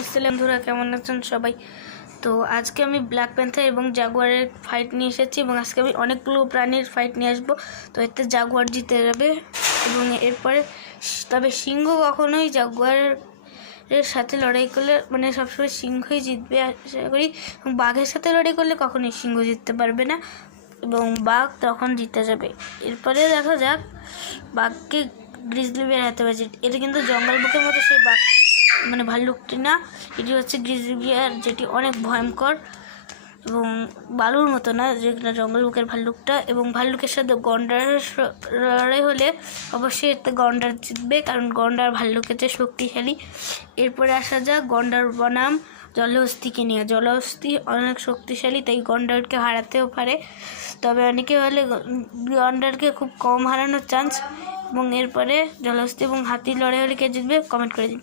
আসসালাম বন্ধুরা, কেমন আছেন সবাই? তো আজকে আমি ব্ল্যাক প্যান্থার এবং জাগুয়ারের ফাইট নিয়ে এসেছি এবং আজকে আমি অনেকগুলো প্রাণীর ফাইট নিয়ে আসবো। তো এতে জাগুয়ার জিতে যাবে এবং এরপরে তবে সিংহ কখনোই জাগুয়ারের সাথে লড়াই করলে মানে সবসময় সিংহই জিতবে আশা করি। এবং বাঘের সাথে লড়াই করলে কখনোই সিংহ জিততে পারবে না এবং বাঘ তখন জিতে যাবে। এরপরে দেখা যাক বাঘকে গ্রিজলি বিয়ার হাতে বাজে। এটা কিন্তু জঙ্গল বুকের মতো সেই বাঘ মানে ভাল্লুকটি না, এটি হচ্ছে গ্রিজলি বিয়ার, যেটি অনেক ভয়ঙ্কর এবং বালুর মতো না, যেটা জঙ্গল বুকের ভাল্লুকটা। এবং ভাল্লুকের সাথে গন্ডার লড়াই হলে অবশ্যই এতে গন্ডার জিতবে, কারণ গন্ডার ভাল্লুকের চেয়ে শক্তিশালী। এরপরে আসা যাক গন্ডার বনাম জলহস্তিকে নিয়ে। জলহস্তি অনেক শক্তিশালী, তাই গন্ডারকে হারাতেও পারে, তবে অনেকে বলে গন্ডারকে খুব কম হারানোর চান্স। এবং এরপরে জলহস্তি এবং হাতির লড়াই হলে কে জিতবে কমেন্ট করে দিন।